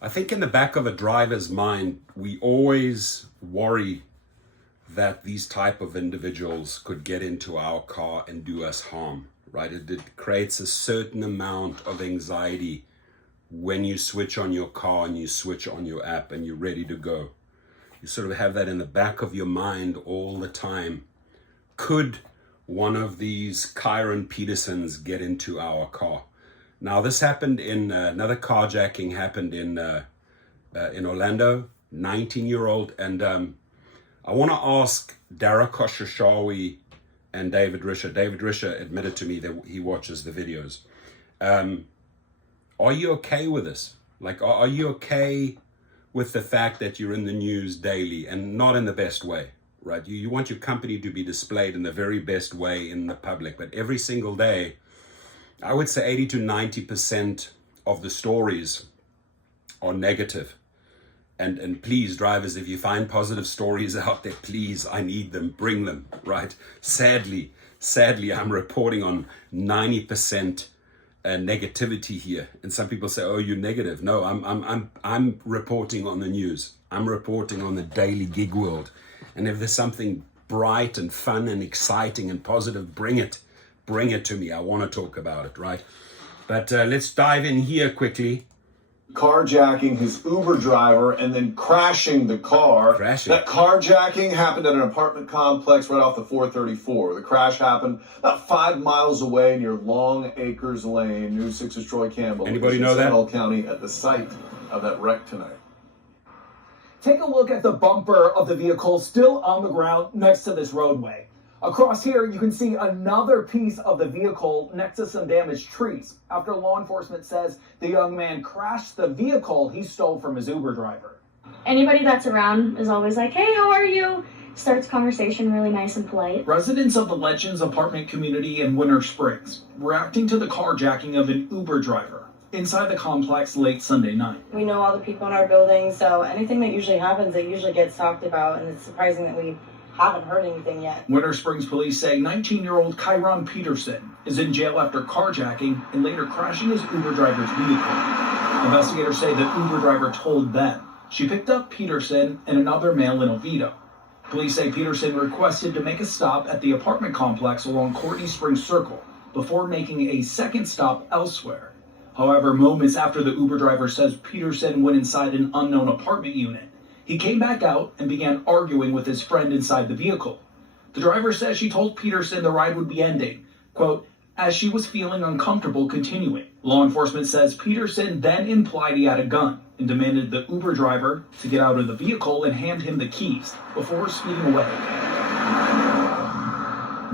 I think in the back of a driver's mind, we always worry that these type of individuals could get into our car and do us harm, right? It creates a certain amount of anxiety when you switch on your car and you switch on your app and you're ready to go. You sort of have that in the back of your mind all the time. Could one of these Kyron Petersons get into our car? Now, this happened in another carjacking happened in Orlando, 19-year-old. And I want to ask Dara Khosrowshahi and David Risher. David Risher admitted to me that he watches the videos. Are you okay with this? Like, are you okay with the fact that you're in the news daily and not in the best way, right? You want your company to be displayed in the very best way in the public, but every single day, I would say 80 to 90% of the stories are negative. And please, drivers, if you find positive stories out there, please, I need them, bring them, right? Sadly, I'm reporting on 90% negativity here. And some people say, oh, you're negative. No, I'm reporting on the news. I'm reporting on the daily gig world. And if there's something bright and fun and exciting and positive, bring it to me. I want to talk about it, right? But let's dive in here quickly. Carjacking his Uber driver and then crashing the car. That carjacking happened at an apartment complex right off the 434. The crash happened about 5 miles away near Long Acres Lane. News 6's Troy Campbell. Anybody know that? Seminole County at the site of that wreck tonight. Take a look at the bumper of the vehicle still on the ground next to this roadway. Across here, you can see another piece of the vehicle next to some damaged trees after law enforcement says the young man crashed the vehicle he stole from his Uber driver. Anybody that's around is always like, hey, how are you? Starts conversation really nice and polite. Residents of the Legends apartment community in Winter Springs reacting to the carjacking of an Uber driver inside the complex late Sunday night. We know all the people in our building, so anything that usually happens, it usually gets talked about, and it's surprising that we haven't heard anything yet. Winter Springs police say 19-year-old Kyron Peterson is in jail after carjacking and later crashing his Uber driver's vehicle. Investigators say the Uber driver told them she picked up Peterson and another male in Oviedo. Police say Peterson requested to make a stop at the apartment complex along Courtney Springs Circle before making a second stop elsewhere. However, moments after the Uber driver says Peterson went inside an unknown apartment unit, he came back out and began arguing with his friend inside the vehicle. The driver says she told Peterson the ride would be ending, quote, as she was feeling uncomfortable continuing. Law enforcement says Peterson then implied he had a gun and demanded the Uber driver to get out of the vehicle and hand him the keys before speeding away.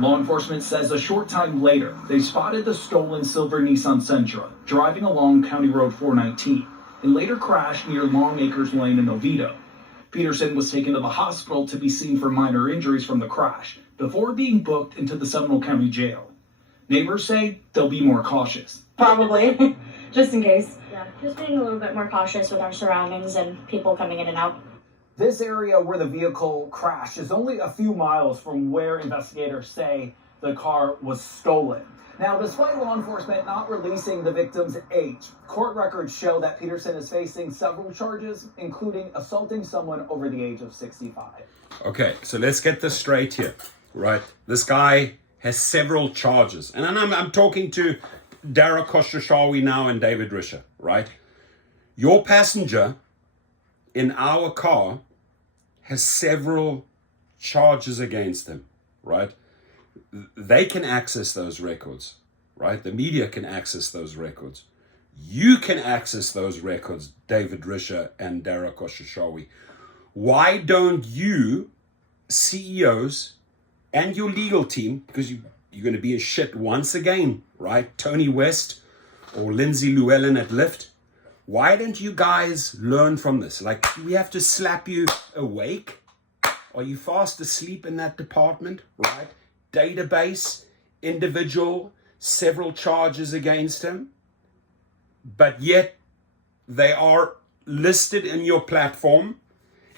Law enforcement says a short time later, they spotted the stolen silver Nissan Sentra driving along County Road 419 and later crashed near Long Acres Lane in Oviedo. Peterson was taken to the hospital to be seen for minor injuries from the crash before being booked into the Seminole County Jail. Neighbors say they'll be more cautious. Probably, just in case. Yeah, just being a little bit more cautious with our surroundings and people coming in and out. This area where the vehicle crashed is only a few miles from where investigators say the car was stolen. Now, despite law enforcement not releasing the victim's age, court records show that Peterson is facing several charges, including assaulting someone over the age of 65. Okay, so let's get this straight here, right? This guy has several charges. And I'm talking to Dara Khosrowshahi now and David Risher, right? Your passenger in our car has several charges against him, right? They can access those records, right? The media can access those records. You can access those records, David Risher and Dara Khosrowshahi. Why don't you, CEOs and your legal team, because you're going to be in shit once again, right? Tony West or Lindsay Llewellyn at Lyft. Why don't you guys learn from this? Like, we have to slap you awake? Are you fast asleep in that department, right? Database, individual, several charges against him, but yet they are listed in your platform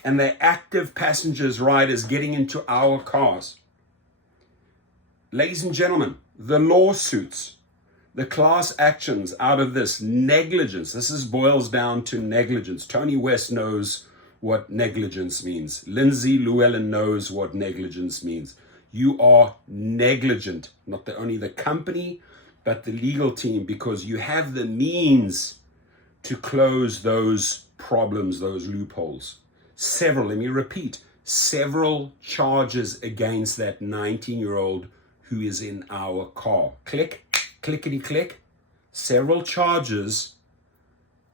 and they're active passengers, riders getting into our cars. Ladies and gentlemen, the lawsuits, the class actions out of this negligence. Boils down to negligence. Tony West knows what negligence means. Lindsay Llewellyn knows what negligence means. You are negligent, not only the company, but the legal team, because you have the means to close those problems, those loopholes. Let me repeat, several charges against that 19-year-old who is in our car. Click, clickety click. Several charges,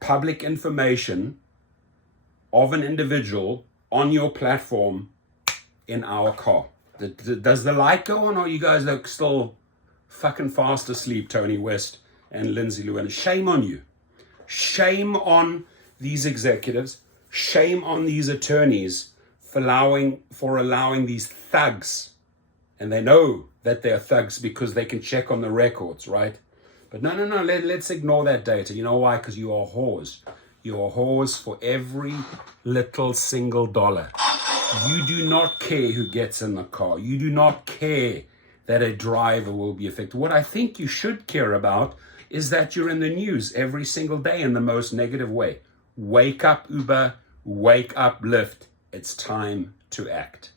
public information of an individual on your platform in our car. Does the light go on, or you guys look still fucking fast asleep, Tony West and Lindsay Llewellyn? Shame on you. Shame on these executives. Shame on these attorneys for allowing these thugs. And they know that they're thugs because they can check on the records, right? But no, let's ignore that data. You know why? Because you are whores. You are whores for every little single dollar. You do not care who gets in the car. You do not care that a driver will be affected. What I think you should care about is that you're in the news every single day in the most negative way. Wake up, Uber. Wake up, Lyft. It's time to act.